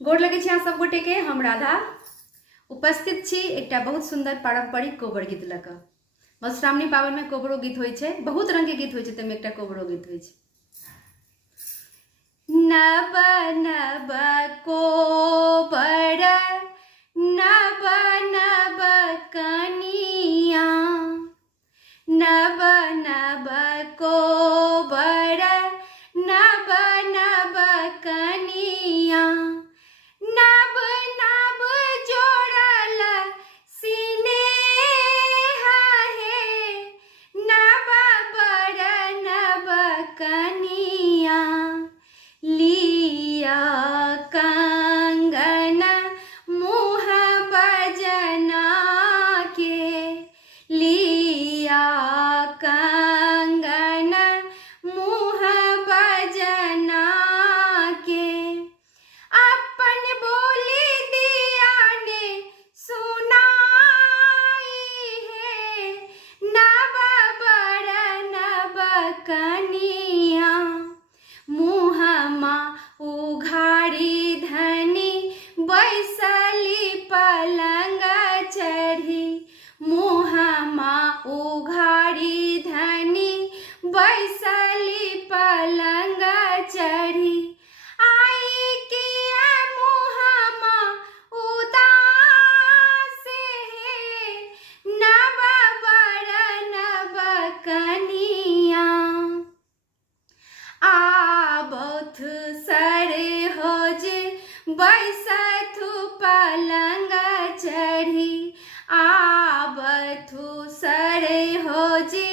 गोर लगे छी अहाँ सब गोटे के। हम राधा उपस्थित छी एकटा बहुत सुंदर पारंपरिक कोबर गीत लऽ कऽ। मधुश्रावणी पावन में कोबरो गीत होइ छै, बहुत रंग के गीत होइ छै, तैमे एकटा कोबरो गीत होइ छै। नब नब कोबर नब नब कनिया, नब नब कोबर नब नब कनिया, नब नब जोड़ल सिनेहा हे, नब बर नब कनिया, लिया कंगन मुँह बजना के, लिया कंगन मुँह बजना के, अपन बोली दिया ने सुनाई है, नब बर नब कनिया, मुँहमा उघाड़ी धनी बैसली पलंग चढ़ी, मुँहमा उघाड़ी धनी बैसली पलंग चढ़ी, आई किया मुँहमा उदास है, नब बर नब कनिया, आबथ सर हो जे बैसथु पलंग चढ़ी, आबथु सर हो जे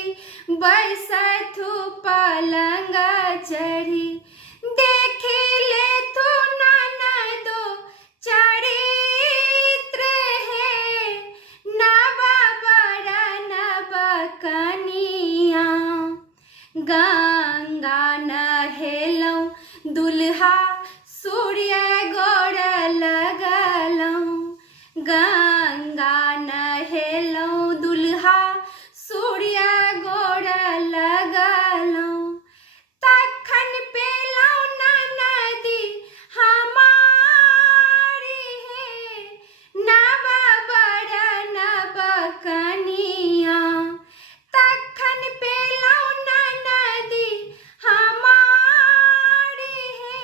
बैसथु पलंग चढ़ी, देखी ले तू ननदो चरित्र है, नब बर नब कनिया, गंगा नहेलौं दुल्हा सूर्य गोर लगलौं, गंगा नहेलौं दुल्हा सूर्य गोर लगलौं, तखन पेलौं ननदी हमारी है, नब बर नब कनिया, तखन पेलौं ननदी हमारी है,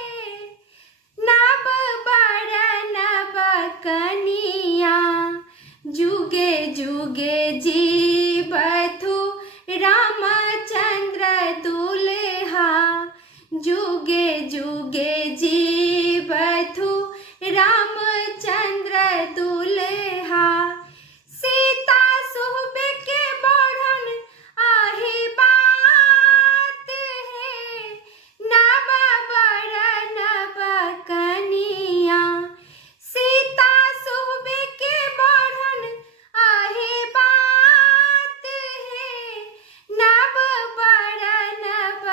नब बर नब कनिया, जुगे जुगे जीवथु रामचंद्र दुल्हा, जुगे जुगे जीवथु रामचंद्र दुल्हा, सीता सुहबे के बढ़न आही बात है, नब बर नब कनिया, सीता सुहबे के बढ़न आही बात है, नब बर नब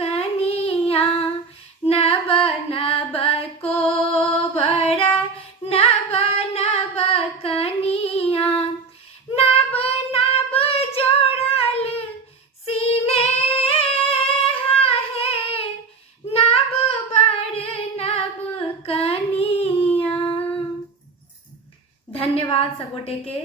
कनिया, नब नब कोबर नब नब कनिया, नब नब जोड़ल सिनेहा है, नब बर नब कनिया। धन्यवाद सब गोटे के।